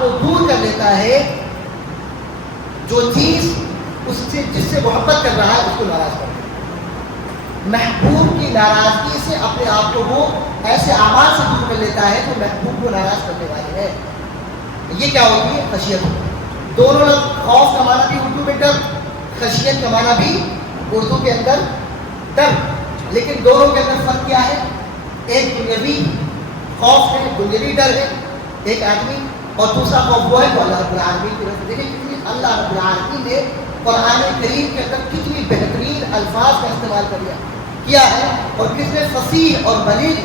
کو دور کر لیتا ہے، جو چیز جس سے محبت کر رہا ہے اس کو ناراض کر دیتا ہے۔ محبوب کی ناراضگی سے اپنے آپ کو وہ ایسے اعمال سے دور کر لیتا ہے جو محبوب کو ناراض کرنے والے ہیں۔ یہ کیا ہوتی ہے؟ خشیت ہوتی ہے۔ دونوں لفظ، خوف کا معنی بھی اردو میں ڈر، خشیت کا معنی بھی اردو کے اندر ڈر، لیکن دونوں کے اندر فرق کیا ہے؟ ایک دنیاوی خوف ہے، دنیاوی ڈر ہے ایک آدمی، اور دوسرا خوف وہ ہے جو اللہ رب العالمین کی وجہ سے۔ دیکھیں کتنی اللہ رب العالمین نے قرآن کریم کے اندر کتنی بہترین الفاظ کا استعمال کیا ہے، اور کتنے فصیح اور بلیغ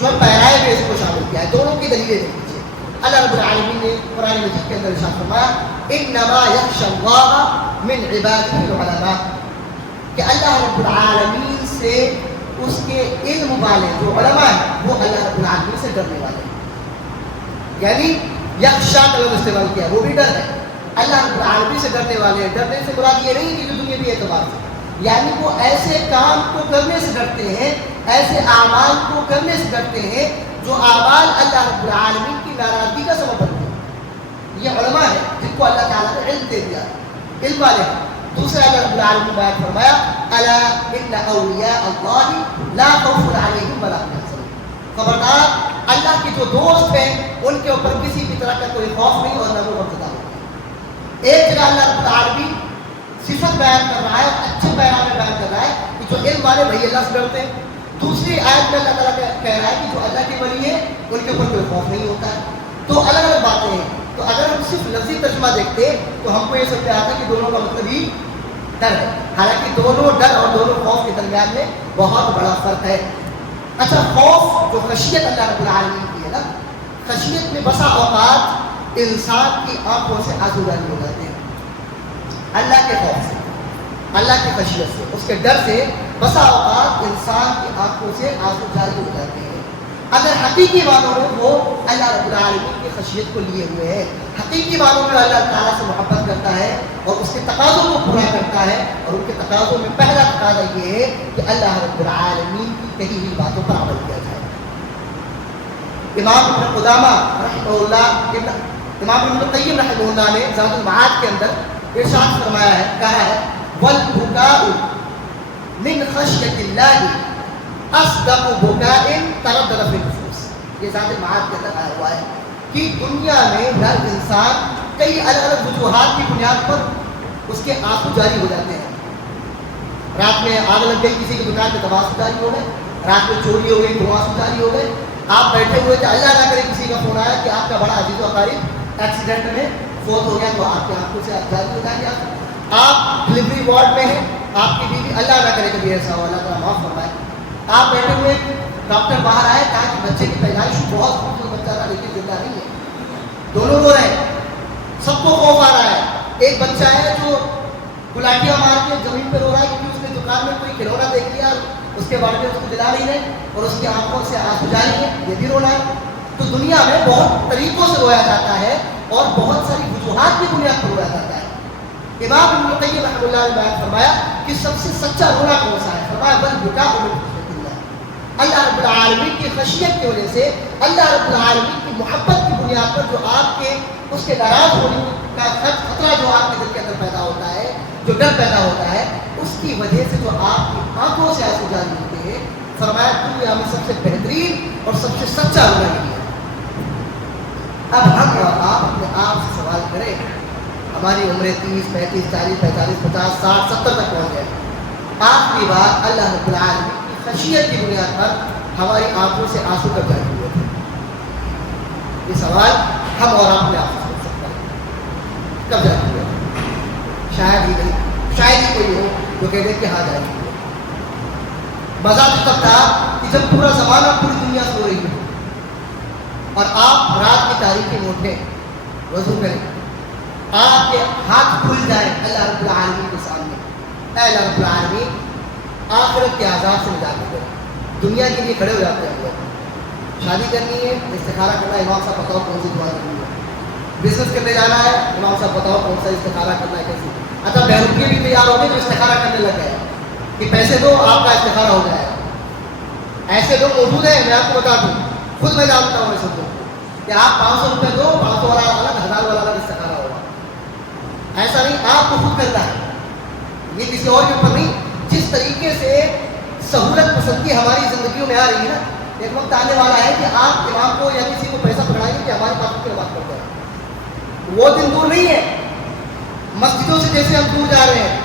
جو پیرائے میں اس کو شامل کیا ہے۔ دونوں کی دلیلیں دیکھ لیجیے۔ اللہ رب العالمین نے قرآن مجید کے اندر ارشاد فرمایا انما یخشی اللہ من عبادہ العلماء، کہ اللہ رب العالمین سے اس کے علم والے جو علماء ہیں وہ اللہ رب العالمین سے ڈرنے والے ہیں۔ یعنی یخشا کا لفظ استعمال کیا، وہ بھی ڈر ہے، اللہ رب العالمین سے ڈرنے والے ہیں۔ ڈرنے سے مراد یہ نہیں کہ جو دنیاوی اعتبار سے، یعنی وہ ایسے کام کو کرنے سے ڈرتے ہیں، ایسے اعمال کو کرنے سے ڈرتے ہیں جو اعمال اللہ رب العالمین کی ناراضگی کا سبب بنتے ہیں۔ یہ علماء ہیں جن کو اللہ تعالیٰ نے علم دے دیا ہے، علم والے ہیں۔ دوسرے اللہ رب العالمین نے بیان فرمایا الا ان اولیاء اللہ لا خوف علیہم ولا هم يحزنون، خبردار اللہ کے جو دوست ہیں ان کے اوپر کسی بھی طرح کا کوئی خوف نہیں اور نہ وہ غمزدہ ہوتے ہیں۔ ایک جگہ اللہ رب العالمین صفت بیان کر رہا ہے، اچھے بیان میں بیان کر رہا ہے کہ جو علم والے بھائی اللہ سے ڈرتے ہیں۔ دوسری آیت میں اللہ تعالیٰ کہہ رہا ہے کہ جو اللہ کے ولی ہیں ان کے اوپر کوئی خوف نہیں ہوتا ہے۔ تو الگ الگ باتیں ہیں۔ تو اگر ہم صرف لفظی ترجمہ دیکھتے تو ہم کو یہ سمجھ آتا کہ دونوں کا مطلب ہی ڈر ہے، حالانکہ دونوں ڈر اور دونوں خوف کے درمیان میں بہت بڑا فرق ہے۔ اچھا، خوف جو خشیت اللہ رب العالمین کی ہے نا، خشیت میں بسا اوقات انسان کی آنکھوں سے آنسو جاری ہو جاتے ہیں۔ اللہ کے خوف سے، اللہ کی خشیت سے، اس کے ڈر سے بسا اوقات انسان کی آنکھوں سے آنسو جاری ہو جاتے ہیں۔ اگر حقیقی معنوں میں وہ اللہ رب العالمین کی خشیت کو لیے ہوئے ہیں، حقیقی معنوں میں اللہ تعالیٰ سے محبت کرتا ہے اور اس کے تقاضوں کو پورا کرتا ہے، اور ان کے تقاضوں میں پہلا تقاضا یہ ہے کہ اللہ رب العالمین کی کہی ہوئی باتوں پر عمل کیا جائے۔ امام ابن قدامہ رحمہ اللہ، امام ابن قیم رحمہ اللہ نے زاد المعاد کے اندر ارشاد فرمایا ہے، کہا ہے وَالْبُكَاءُ مِنْ خَشْيَةِ اللَّهِ اصدق بکاء تردد فی النفوس۔ یہ ذات المعاد کے اندر آیا ہوا ہے کہ دنیا میں ہر انسان کئی الگ الگ وجوہات کی بنیاد پر اس کے آنسو جاری ہو جاتے ہیں۔ رات میں آگ لگ گئی کسی کی دکان میں تو آنسو جاری ہو گئے، رات میں چوری ہو گئی تو آنسو جاری ہو گئے، آپ بیٹھے ہوئے تھے، اللہ نہ کرے کسی کا فون آیا کہ آپ کا بڑا عزیز و اقارب ایکسیڈنٹ میں فوت ہو گیا تو آپ کی آنکھوں سے جاری ہو جائیں گے۔ آپ ڈلیوری وارڈ میں ہیں، آپ کی بیوی، اللہ نہ کرے کبھی ایسا ہو، اللہ تعالیٰ معاف فرمائے، آپ بیٹھے ہوئے، ڈاکٹر باہر آئے، کہا کہ بچے کی پیدائش بہت خوبصورت بچہ تھا لیکن زندہ نہیں ہے، دونوں رو رہے ہیں، سب کو خوف آ رہا ہے۔ ایک بچہ ہے جو گلاٹیاں مار کے زمین پہ رو رہا ہے کیونکہ اس نے دکان میں کوئی کھلونا دیکھ لیا، اس کے بارے میں اس کو دلا نہیں رہے اور اس کی آنکھوں سے آنسو جاری ہے، یہ بھی رونا ہے۔ تو دنیا میں بہت طریقوں سے رویا جاتا ہے اور بہت ساری وجوہات کی بنیاد پر رویا جاتا ہے۔ امام ابن قیم رحمہ اللہ نے بیان فرمایا کہ سب سے سچا رونا کون سا ہے؟ فرمایا وَالْبُكَاءُ مِنْ خَشْيَةِ اللَّهِ، اللہ رب العالمین کی خشیت کی وجہ سے، اللہ رب العالمین کی محبت کی بنیاد پر جو آپ کے اس کے ناراض ہونے کا خطرہ جو آپ کے دل کے اندر پیدا ہوتا ہے، جو ڈر پیدا ہوتا ہے، اس کی وجہ سے جو آپ کی آنکھوں سے آنسو جاری ہوتے ہیں، فرمایا دنیا میں سب سے بہترین اور سب سے سچا رونا یہ ہے۔ اب ہم اور آپ اپنے آپ سے سوال کریں، ہماری عمریں 30، 35، 40، 45، 50، 60، 70 تک پہنچ گئے، آخری بار اللہ رب العالمین کی خشیت کی بنیاد پر ہماری آنکھوں سے آنسو کب جاری ہوئے تھے؟ یہ سوال ہم اور آپ نے آپ سے پوچھ سکتے ہیں، کب جاری ہوئے؟ شاید ہی نہیں، شاید ہی کوئی ہو جو کہہ دے کہ ہاں جاری ہوئے۔ مزہ تو تب تھا کہ جب پورا زمانہ پوری دنیا سو رہی ہو اور آپ رات کی تاریخی میں اٹھیں، وضو کریں، آپ کے ہاتھ کھل جائیں اللہ رب العالمین کے سامنے، اے اللہ رب العالمین آخرت کے عذاب سے نجات دے۔ دنیا کے لیے کھڑے ہو جاتے ہیں لوگ، شادی کرنی ہے استخارہ کرنا ہے، امام صاحب بتاؤ کون سی دعا کرنی ہے، بزنس کرنے جانا ہے، امام صاحب بتاؤ کون سا استخارہ کرنا ہے، کیسے۔ اچھا بہروپی بھی تیار ہو گئے تو استخارہ کرنے لگ گئے کہ پیسے دو آپ کا استخارہ ہو جائے گا۔ ایسے لوگ موجود ہیں، میں آپ کو بتا دوں، خود میں جانتا ہوں ایسے لوگ، کہ آپ 500 روپے دو، 500 والا الگ، 1000 والا الگ استخارہ ہوگا. ایسا نہیں، آپ کو خود کرنا ہے، یہ کسی اور کے اوپر نہیں. جس طریقے سے سہولت پسندی ہماری زندگیوں میں آ رہی ہے نا، ایک وقت آنے والا ہے کہ آپ امام کو یا کسی کو پیسہ پکڑائیں گے کہ ہمارے پاس کی بات کرتے ہیں. وہ دن دور نہیں ہے. مسجدوں سے جیسے ہم دور جا رہے ہیں.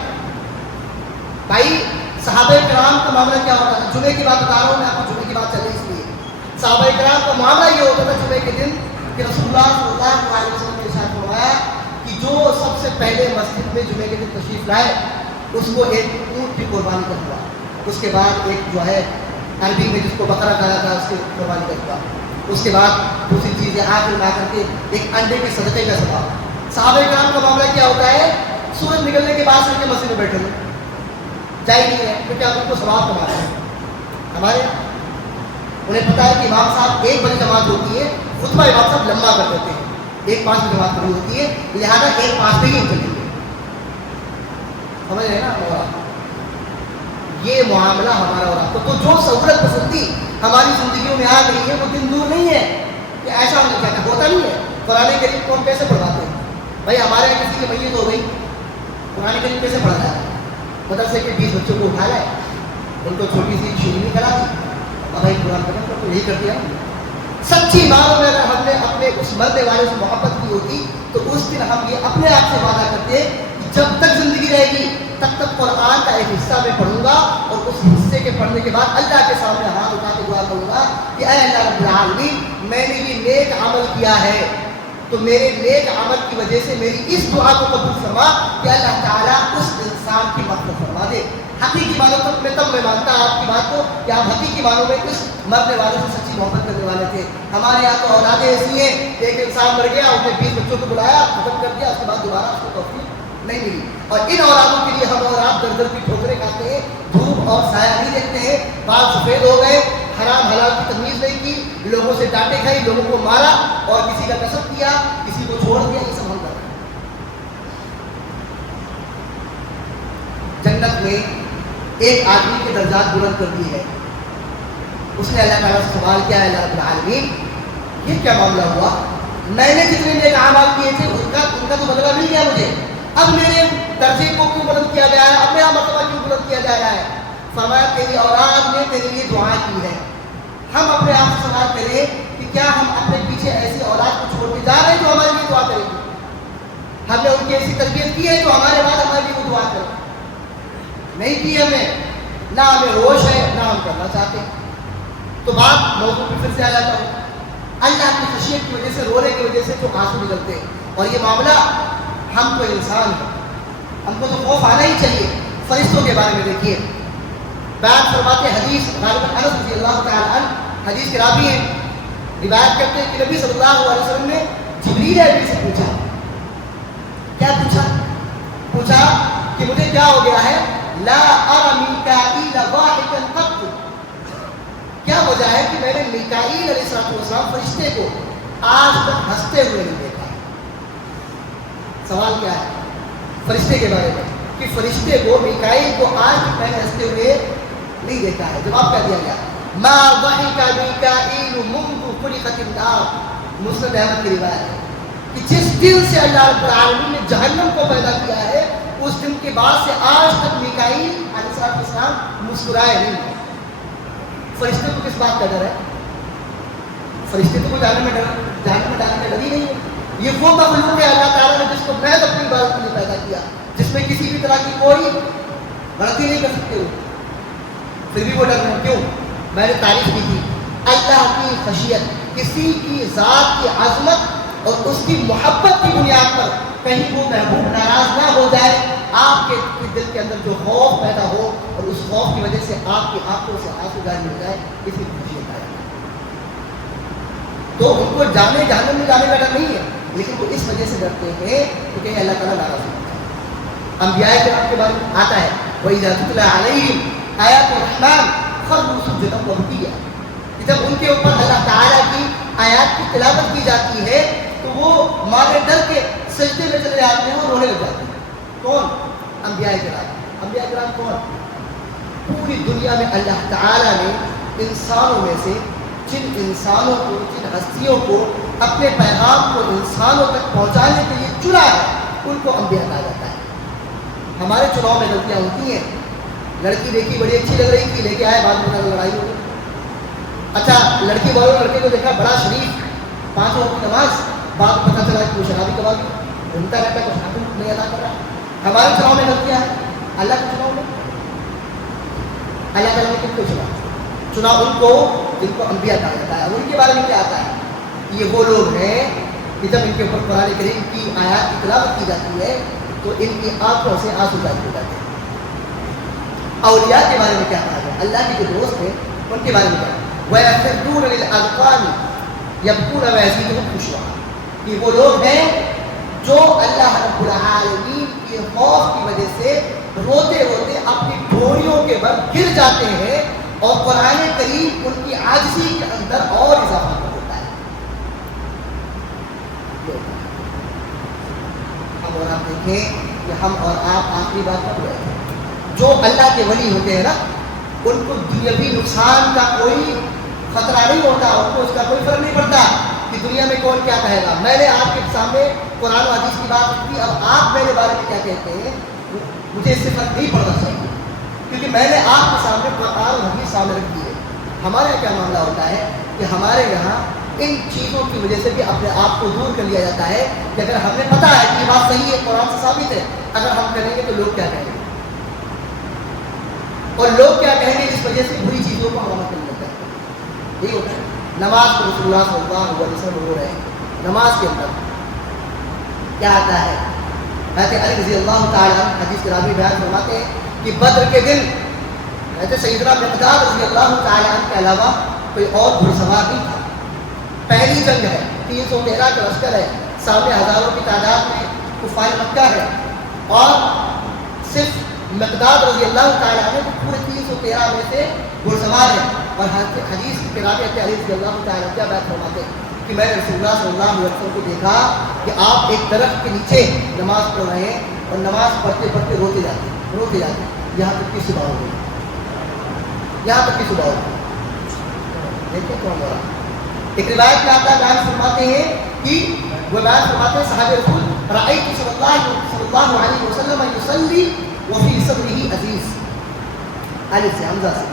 بھائی صحابہ کرام کا معاملہ کیا ہوتا تھا؟ جمعے کی بات بتا رہا ہوں میں آپ کو، جمعے کی بات چل رہی اس لیے. صحابہ کرام کا معاملہ یہ ہوتا تھا جمعے کے دن کہ رسول اللہ صلی اللہ علیہ وسلم نے ارشاد فرمایا کہ جو سب سے پہلے مسجد میں جمعے کے دن تشریف لائے اس کو ایک اونٹ کی قربانی کر دیا. اس کے بعد ایک جو ہے عربی میں جس کو بکرا کہا تھا اس کی قربانی کر دیا. اس کے بعد دوسری چیزیں آخر میں آ کر کے ایک انڈے کے صدقے کا سبب. صحابہ کرام کا معاملہ کیا ہوتا ہے؟ سورج نکلنے کے بعد سے مسجد میں بیٹھے ہوئے جائے نہیں ہے کیونکہ آپ ان کو ثواب کمانا ہے. ہمارے انہیں پتا ہے کہ امام صاحب 1 بجے جماعت ہوتی ہے، خطبہ امام صاحب لمبا کر دیتے ہیں، 1:05 میں جماعت کری ہوتی ہے، لہٰذا 1:05 پہ ہی چلیں گے. سمجھ رہے ہیں نا؟ یہ معاملہ ہمارا اور آپ کو. تو جو سہولت پسندی ہماری زندگیوں میں آ گئی ہے وہ دن دور نہیں ہے کہ ایسا ہوتا نہیں ہے. قرآن کریم کو ہم کیسے پڑھاتے ہیں؟ بھائی ہمارے یہاں کسی کی میت ہو گئی، قرآن کریم کیسے پڑھاتا ہے؟ مدرسے کے 20 بچوں کو اٹھا لائے، ان کو چھوٹی سی شیرینی کرا دی، اور بھائی قرآن کریم کو یہی کر دیا. سچی معنوں میں اگر ہم نے اپنے اس مرنے والے سے محبت کی ہوتی تو اس دن ہم یہ اپنے آپ سے وعدہ کرتے کہ جب تک زندگی رہے گی تب تک قرآن کا ایک حصہ میں پڑھوں گا، اور اس حصے کے پڑھنے کے بعد اللہ کے سامنے ہاتھ اٹھا کے دعا کروں گا کہ اے اللہ رب العالمین، میں نے یہ نیک عمل کیا ہے تو میرے نیک عمل کی وجہ سے میری اس دعا کو قبول فرما کہ اللہ تعالیٰ اس انسان کی مغفرت فرما دے. حقیقی معنوں تب میں مانتا آپ کی بات کو کہ آپ حقیقی معنوں میں اس مرنے والے سے سچی محبت کرنے والے تھے. ہمارے یہاں تو اولادیں ایسی ہیں، ایک انسان مر گیا، اس نے 20 بچوں کو بلایا، ختم کر دیا، اس کے بعد دوبارہ اس کو توفیق نہیں ملی. اور ان اولادوں کے لیے ہم اور آپ در در کی ٹھوکریں کھاتے ہیں، دھوپ اور سایہ نہیں دیکھتے ہیں، بال سفید ہو گئے، حرام حلال کی تمیز نہیں کی، لوگوں سے ڈانٹے کھائی، لوگوں کو مارا اور کسی کا کسب کیا، کسی کو چھوڑ دیا. یہ سب ہم کرتے ہیں. جنت میں ایک آدمی کے درجات بلند کر دی ہے. اس نے اللہ تعالیٰ سے سوال کیا، اللہ رب العالمین یہ کیا معاملہ ہوا؟ میں نے جتنے نیک اعمال کیے تھے ان کا تو بدلہ مل گیا مجھے، اب میرے درجے کو کیوں بلند کیا گیا ہے، اب میرا مرتبہ کیوں بلند کیا جا رہا ہے؟ فرمایا تیری اولاد نے تیرے لیے دعا کی ہے. ہم اپنے آپ سے سوال کریں کہ کیا ہم اپنے پیچھے ایسی اولاد کو چھوڑ کے جا رہے ہیں جو ہمارے لیے دعا کرے گی؟ ہم نے ان کی ایسی تربیت کی ہے جو ہمارے بعد ہمارے لیے وہ دعا کرے؟ نہیں کی ہم نے، نہ ہمیں ہوش ہے نہ ہم کرنا چاہتے ہیں. تو بات موضوع پہ پھر سے آ جاتا ہوں. اللہ کی خشیت کی وجہ سے، رونے کی وجہ سے جو آنسو نکلتے ہیں، اور یہ معاملہ ہم کو انسان ہے، ہم کو تو خوف آنا ہی چاہیے. فرشتوں کے بارے میں دیکھیے، بیان فرماتے حدیث غالباً انس رضی اللہ تعالی عنہ حدیث کے راوی ہیں، روایت کرتے ہیں کہ نبی صلی اللہ علیہ وسلم نے جبریل امین سے پوچھا. کیا پوچھا کہ مجھے کیا ہو گیا ہے؟ لا ارى میکائیل ضاحکا قط، کیا وجہ ہے کہ میں نے میکائیل علیہ السلام فرشتے کو آج تک ہنستے ہوئے نہیں دیکھا؟ سوال کیا ہے فرشتے کے بارے میں کہ فرشتے کو، میکائیل کو آج تک میں نے ہنستے ہوئے نہیں دیکھا ہے. جواب کیا دیا گیا؟ ما ضحک میکائیل منذ خلقت النار. مسند احمد کی روایت ہے کہ جس دن سے اللہ رب العالمین نے جہنم کو پیدا کیا ہے اس دن کے بعد سے آج تک میکائیل علیہ السلام مسکرائے نہیں. فرشتے کو کس بات کا ڈر ہے؟ فرشتے تو جہنم میں ڈالنے کا ڈر ہی نہیں ہے. یہ وہ مخلوق ہے اللہ تعالیٰ نے جس کو محض اپنی عبادت کے لیے پیدا کیا، جس میں کسی بھی طرح کی کوئی غلطی نہیں کر سکتے ہو، پھر بھی وہ ڈر نہیں. کیوں؟ میں نے تعریف کی تھی، اللہ کی خشیت، کسی کی ذات کی عظمت اور اس کی محبت کی بنیاد پر کہیں وہ محبوب ناراض نہ ہو جائے، آپ کے دل کے اندر جو خوف پیدا ہو اور اس خوف کی وجہ سے آپ کی آنکھوں سے آنسو جاری ہو جائے، اس کی خشیت آئے. تو ان کو جہنم میں جانے کا ڈر نہیں ہے، لیکن وہ اس وجہ سے ڈرتے ہیں کہ کہیں اللہ تعالیٰ ناراض ہو جائے. انبیاء کرام کے بارے میں آتا ہے وَإِذَا تُتْلَىٰ عَلَيْهِمْ آیَاتُ الرَّحْمَٰنِ خَرُّوا سُجَّدًا وَبُكِيًّا. جب ان کے اوپر اللہ تعالیٰ کی آیات کی تلاوت کی جاتی ہے تو وہ مارے ڈر کے سجدے میں چلے جاتے ہیں اور رونے لگ جاتے ہیں. کون؟ انبیاء کرام. انبیاء کرام کون؟ پوری دنیا میں اللہ تعالیٰ نے انسانوں میں سے جن انسانوں کو، جن ہستیوں کو اپنے پیغام کو انسانوں تک پہنچانے کے لیے چنا ہے ان کو انبیاء کہا جاتا ہے. ہمارے چناؤ میں غلطیاں ہوتی ہیں. لڑکی دیکھی بڑی اچھی لگ رہی تھی، لے کے آئے، بعد میں لڑائی ہو گئی. اچھا لڑکی والوں نے لڑکے کو دیکھا بڑا شریف، 5 وقت کی نماز، بعد میں پتہ چلا کہ وہ شرابی کبابی گھومتا رہتا ہے، کچھ حکم نہیں ادا کر رہا. ہمارے چناؤ میں غلطیاں ہیں. اللہ کے چناؤ میں اللہ تعالیٰ نے کن کو چنا ان کو جن کو انبیاء کہا جاتا ہے. ان کے بارے میں کیا آتا ہے؟ یہ وہ لوگ ہیں کہ جب ان کے اوپر قرآن کریم کی آیات کی تلاوت کی جاتی ہے تو ان کی آنکھوں سے آنسو جاری ہو جاتے ہیں. اولیاء کے بارے میں کیا کہا گیا؟ اللہ کے جو دوست ہیں ان کے بارے میں کیا؟ وَيَخِرُّونَ لِلْأَذْقَانِ يَبْكُونَ وَيَزِيدُهُمْ خُشُوعًا. کہ وہ لوگ ہیں جو اللہ رب العالمین کے خوف کی وجہ سے روتے روتے اپنی ڈھوڑیوں کے بل گر جاتے ہیں، اور قرآن کریم ان کی عاجزی کے اندر اور اضافہ کر دیتا ہے. ہم اور آپ دیکھیں کہ ہم اور آپ آخری بات کر رہے ہیں. جو اللہ کے ولی ہوتے ہیں نا، ان کو دنیاوی نقصان کا کوئی خطرہ نہیں ہوتا، ان کو اس کا کوئی فرق نہیں پڑتا کہ دنیا میں کون کیا کہے گا. میں نے آپ کے سامنے قرآن و حدیث کی بات کی، اب آپ میرے بارے میں کیا کہتے ہیں مجھے اس سے فرق نہیں پڑنا چاہیے، کیونکہ میں نے آپ کے سامنے قرآن و حدیث سامنے رکھ دی ہے. ہمارے یہاں کیا معاملہ ہوتا ہے کہ ہمارے یہاں ان چیزوں کی وجہ سے بھی اپنے آپ کو دور کر لیا جاتا ہے کہ اگر ہمیں پتہ ہے کہ یہ بات صحیح ہے، قرآن سے ثابت ہے، اگر ہم کریں گے تو لوگ کیا کہیں گے، اور لوگ کیا کہیں گے، اس وجہ سے بری چیزوں کو ہم کرنے لگتا ہے. یہی ہوتا ہے. نماز کو رسول اللہ صلی اللہ علیہ وسلم ہو رہے ہیں، نماز کے اندر کیا آتا ہے؟ حضرت علی رضی اللہ تعالیٰ حدیث کے راوی بیان فرماتے ہیں کہ بدر کے دن حضرت سیدنا مقداد رضی اللہ تعالیٰ کے علاوہ کوئی اور گھڑ سوار نہیں تھا. پہلی جنگ ہے، 313 کا لشکر ہے، سامنے ہزاروں کی تعداد میں کفار مکہ ہے، اور صرف مقداد رضی اللہ تعالیٰ عنہ کو پورے 313 میں سے گھڑ سوار ہے. اور حدیث کے راوی حضرت علی رضی اللہ تعالیٰ کیا بیان فرماتے ہیں کہ میں نے رسول اللہ صلی اللہ علیہ وسلم کو دیکھا کہ آپ ایک درخت کے نیچے نماز پڑھ رہے ہیں، اور نماز پڑھتے پڑھتے روتے جاتے یہاں تک کہ صبح ہو گئی. دیکھیں کون ہو رہا. ایک روایت میں آتا ہے، بیان فرماتے ہیں کہ وہ بیان فرماتے ہیں صحابہ رسول رأیت صلی اللہ علیہ وسلم یصلی وفی صدرہ عزیز، الف سے حمزہ سے،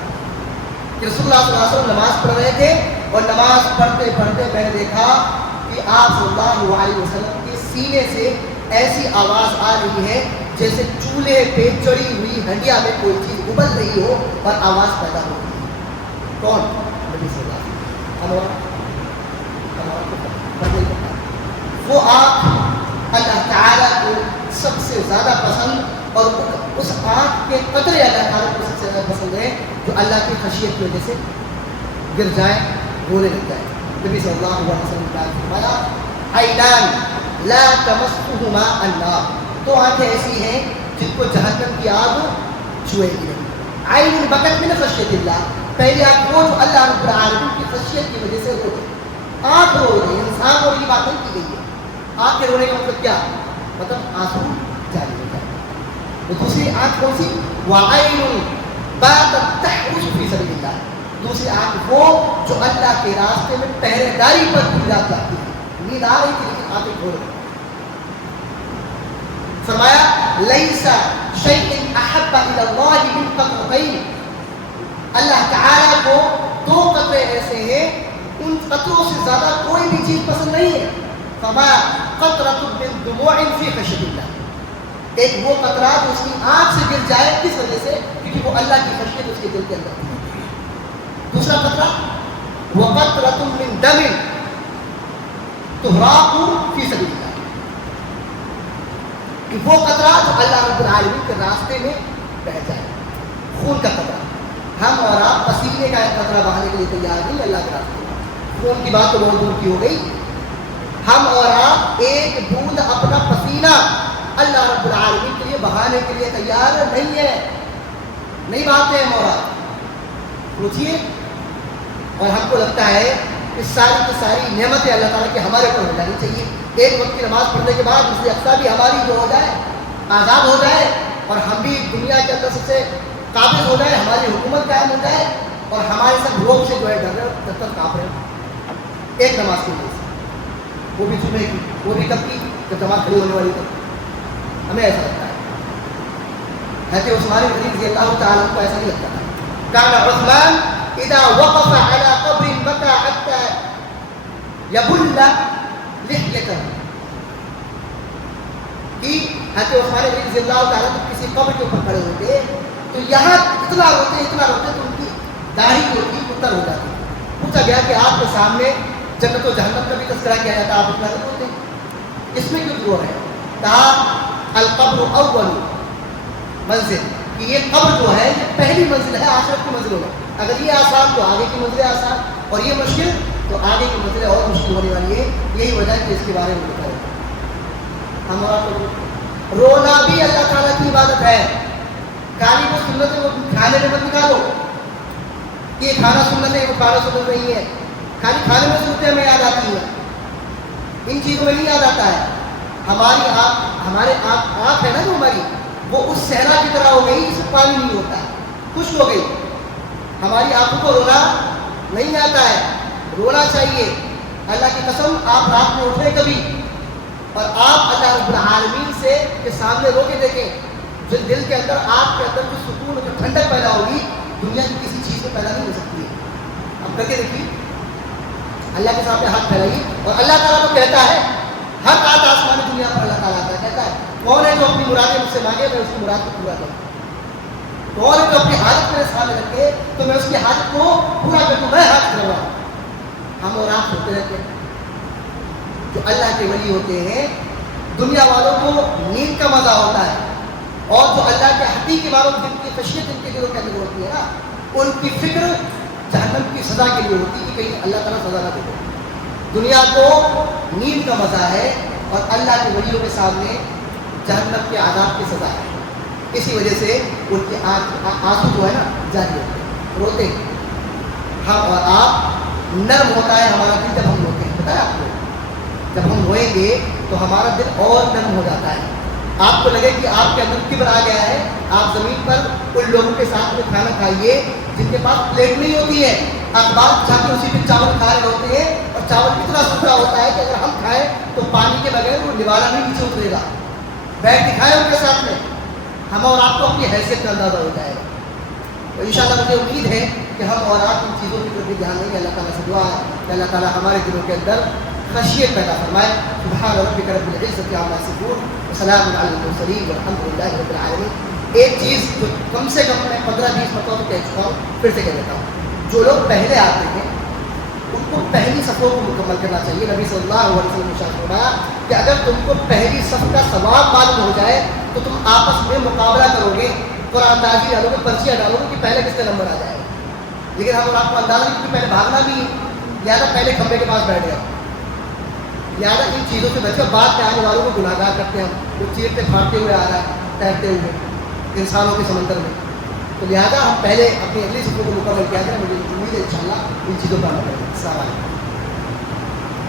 کہ رسول اللہ صلی اللہ علیہ وسلم نماز پڑھ رہے تھے، اور نماز پڑھتے پڑھتے میں نے دیکھا کہ آپ صلی اللہ علیہ وسلم کے سینے سے ایسی آواز آ رہی ہے جیسے چولہے پہ چڑھی ہوئی ہنڈیا میں کوئی چیز ابل رہی ہو اور آواز پیدا ہو رہی ہے. کون؟ نبی صلی اللہ علیہ وسلم. وہ آنکھ اللہ تعالیٰ کو سب سے زیادہ پسند، اور اس آنکھ کے قطرے اللہ تعالیٰ کو سب سے زیادہ پسند ہے جو اللہ کی خشیت کی وجہ سے گر جائیں، رونے لگ جائیں. نبی صلی اللہ علیہ وسلم نے فرمایا عینان لا تمسہما النار، 2 آنکھیں ایسی ہیں جن کو جہنم کی آگ چھوئے گی نہیں. عین بکت من خشیت اللہ، پہلی آنکھ وہ جو اللہ رب العالمین کی خشیت کی وجہ سے رو رہی. آنکھ رو رہی ہے، انسان کو یہ بات نہیں کی گئی ہے. آنکھ کے رونے کا مطلب کیا؟ مطلب آنسو جاری ہو جائے. تو دوسری آنکھ کون سی؟ وعین باتت تحرس فی سبیل اللہ، دوسری آنکھ وہ جو اللہ کے راستے میں پہرے داری پر پوری رات جاتی ہے. نیند آ رہی تھی لیکن آنکھیں کھول رہی. فرمایا لیس شیء احب الی اللہ من قطرتین، اللہ تعالیٰ کو 2 قطرے ایسے ہیں ان قطروں سے زیادہ کوئی بھی چیز پسند نہیں ہے. فما قطرۃ من دموع فی خشیۃ اللہ، ایک وہ قطرہ جو اس کی آنکھ سے گر جائے، کس وجہ سے؟ کیونکہ وہ اللہ کی خشیت اس کے دل کے اندر تھی. دوسرا قطرہ وقطرۃ من دم تہراق فی سبیل اللہ، کہ وہ قطرہ جو اللہ رب العالمین کے راستے میں بہہ جائے، خون کا قطرہ. ہم اور آپ پسینے کا ایک قطرہ بہانے کے لیے تیار نہیں اللہ کے راستے میں. خون کی بات تو بہت دور کی ہو گئی. ہم اور آپ ایک بوند اپنا پسینہ اللہ رب العالمین کے لیے بہانے کے لیے تیار نہیں ہے. نہیں بہاتے ہم اور آپ. پوچھیے. اور ہم کو لگتا ہے کہ ساری کی ساری نعمتیں اللہ تعالیٰ کی ہمارے اوپر ہو جانی چاہیے. ایک وقت کی نماز پڑھنے کے بعد مسجد اقصی بھی ہماری جو ہو جائے، آزاد ہو جائے، اور ہم بھی دنیا کے اندر سب سے قابل ہو جائے، ہماری حکومت قائم ہو جائے، اور ہمارے سب لوگ سے جو ہے ڈر رہے تر کانپ رہے ایک نماز کے لیے. وہ بھی جمعے کی، وہ بھی کب کی؟ جب جماعت کھڑی ہونے والی تھی. ہمیں ایسا لگتا ہے. حضرت عثمان غنی رضی اللہ تعالیٰ عنہ کو ایسا نہیں لگتا تھا. کان عثمان اذا وقف على قبر بكى حتى يبل لحيته. کہ حضرت عثمان غنی رضی اللہ تعالیٰ عنہ کسی قبر کے اوپر کھڑے ہوتے تو یہاں اتنا روتے تو ان کی داڑھی جو تھی اتر ہو جاتی. پوچھا گیا کہ آپ کے سامنے جنت و جہنم کا بھی تذکرہ کیا جاتا ہے، آپ اتنا نہیں ہوتے، اس میں کیوں رو ہے؟ کہا القبر اول منزل، کہ یہ قبر جو ہے یہ پہلی منزل ہے آخرت کی منزلوں میں. اگر یہ آسان تو آگے کی منزلیں آسان، اور یہ مشکل تو آگے کی منزلیں اور مشکل ہونے والی ہے. یہی وجہ ہے کہ اس کے بارے میں بتایا. ہمارا رونا بھی اللہ تعالیٰ کی عبادت ہے. گالی کو سنت ہے وہ کھانے میں مت نکالو، یہ کھانا سنت ہے وہ کھانا سنت نہیں ہے. خالی کھانے میں سنتیں ہمیں یاد آتی ہیں، ان چیزوں میں نہیں یاد آتا ہے. ہمارے آنکھ ہے نا جو ہماری، وہ اس صحرا کی طرح ہو گئی جس میں پانی نہیں ہوتا ہے، خشک ہو گئی. ہماری آنکھوں کو رونا نہیں آتا ہے، رونا چاہیے. اللہ کی قسم آپ رات میں اٹھے کبھی اور آپ اللہ رب العالمین سے کے سامنے رو کے دیکھیں، جو دل کے اندر آپ کے اندر جو سکون جو ٹھنڈک پیدا ہوگی دنیا کی کسی چیز میں پیدا نہیں ہو سکتی ہے. اب کر کے دیکھیے، اللہ کے سامنے ہاتھ پھیلائیے اور اللہ تعالیٰ کو کہتا ہے، ہر بات آسمانی دنیا پر اللہ تعالیٰ آتا کہتا ہے کون ہے جو اپنی مرادیں مجھ سے مانگے میں اس کی مراد کو پورا کروں. کون ہے جو اپنی حاجت میرے سامنے رکھے تو میں اس کی حاجت کو پورا کر دوں، میں ہاتھ کھڑا ہوں. ہم اور آپ ہوتے رہتے ہیں. جو اللہ کے ولی ہوتے ہیں دنیا والوں کو نیند کا مزہ ہوتا ہے، اور جو اللہ کے حقیقی والوں جن کی خشیت ان کے دلوں کے اندر ہوتی ہے نا، ان کی فکر جہنم کی سزا کے لیے ہوتی ہے کہ کہیں اللہ تعالیٰ سزا نہ دے. دنیا کو نیند کا مزہ ہے اور اللہ کے ولیوں کے سامنے جہنم کے عذاب کی سزا ہے. اسی وجہ سے ان کے آنسو جو ہے نا جاری ہوتے ہیں، روتے ہیں. ہم اور آپ نرم ہوتا ہے ہمارا دل جب ہم روتے ہیں. پتہ ہے آپ کو، جب ہم روئیں گے تو ہمارا دل اور نرم ہو جاتا ہے. آپ کو لگے کہ آپ کے اندر کبر آ گیا ہے، آپ زمین پر ان لوگوں کے ساتھ میں کھانا کھائیے جن کے پاس پلیٹ نہیں ہوتی ہے. اخبار چھا کے اسی پہ چاول کھا رہے ہوتے ہیں اور چاول اتنا سوکھا ہوتا ہے کہ اگر ہم کھائیں تو پانی کے بغیر وہ نوالا بھی نیچے اترے گا. بیٹھ کے کھائیں ان کے ساتھ میں، ہم اور آپ کو اپنی حیثیت کا اندازہ ہو جائے گا. تو انشاءاللہ مجھے امید ہے کہ ہم اور آپ ان چیزوں کی طرف بھی دھیان دیں گے. اللہ تعالیٰ سے دعا ہے کہ اللہ تعالیٰ ہمارے دلوں کے اندر خشیت پیدا فرمائے. سبحان ربک رب العزت عما یصفون وسلام علی المرسلین والحمد للہ رب العالمین. ایک چیز جو کم سے کم میں 15-20 مرتبہ کہہ چکا ہوں، پھر سے کہہ دیتا ہوں. جو لوگ پہلے آتے ہیں ان کو پہلی صفوں کو مکمل کرنا چاہیے. نبی صلی اللہ علیہ وسلم نے ارشاد فرمایا کہ اگر تم کو پہلی صف کا ثواب معلوم ہو جائے تو تم آپس میں مقابلہ کرو گے، قرآن تاجی ڈالو گے، پرچیاں ڈالو گے کہ پہلے کس کا نمبر آ جائے. لیکن ہم آپ کو اندازہ نہیں کہ پہلے بھاگنا بھی ہے، لہٰذا پہلے کھمبے کے پاس بیٹھ گیا. لہٰذا ان چیزوں سے بچے. بعد میں آنے والوں کو گناہ گار کرتے ہیں ہم، جو چیرتے پھاڑتے ہوئے آ رہا ہے تیرتے ہوئے انسانوں کے سمندر میں. تو لہٰذا ہم پہلے اپنی اگلی صفوں کو مکمل کیا کریں. مجھے امید ہے انشاءاللہ ان چیزوں پر عمل کریں. السلام علیکم.